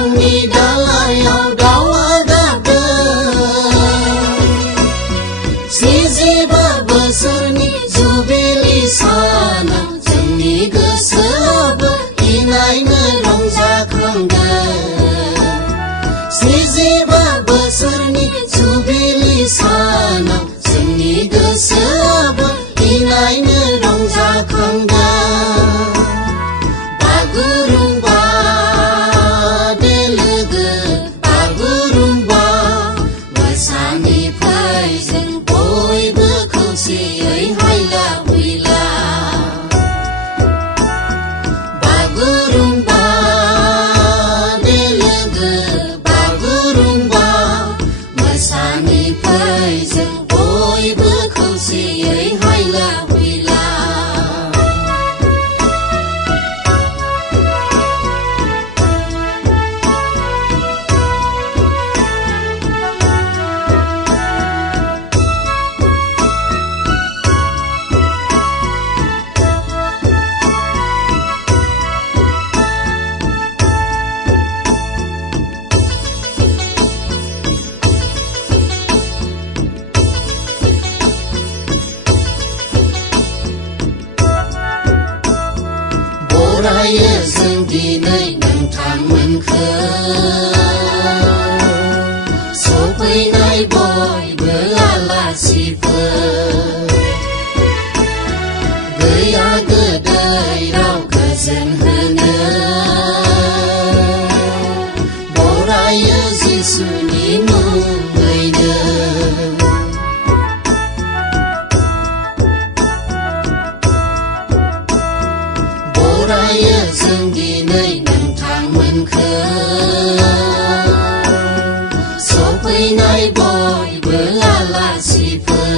बिफांनि दालायाव दाउआ गाबदों 45 बोसोरनि जुबिलि सानाव जोंनि गोसोआबो इनायनो रंजाखांदों 45 बोसोरनि जुबिलि सानाव जोंनि गोसोआबो इनायनो रंजाखांदों बागुरुम्बा दे लोगो बागुरुम्बा मोसानि फै जों बयबो खौसेयै हायला हुइला बागुरुम्बा दे लोगो बागुरुम्बा मोसानि फै जों बयबो खौसेयै हायला हुइला बरायो जों दिनै नोंथांमोनखौ सफैनाय बयबो आलासिफोर गैया गोदै राव गोजोन होनो बरायो जिसुनि मुङैनो बरायो जों दिनै नोंथांमोनखौ सफैनाय बयबो आलासिफोर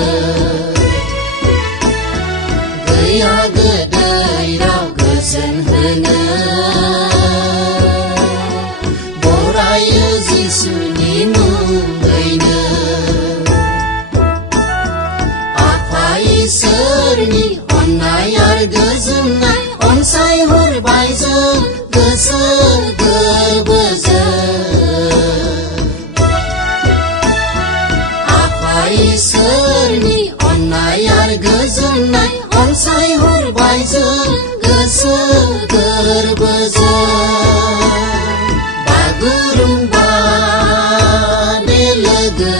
गैया गोदै राव गोजोन होनो बरायो जिसुनि मुङैनो आफा इसोरनि अननाय आरो गोजोननाय अनसायहरबाय जों गोसो गोरबोजों आफा इसोरनि अननाय आरो गोजोननाय अनसायहरबाय जों गोसो गोरबोजों बागुरुम्बा दे लोगो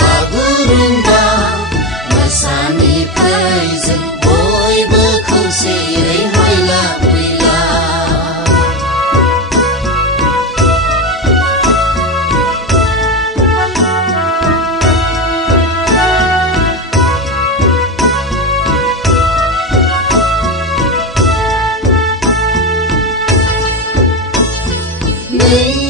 बागुरुम्बा मोसानि फै जों बयबो खौसेयै हायला हुइला नै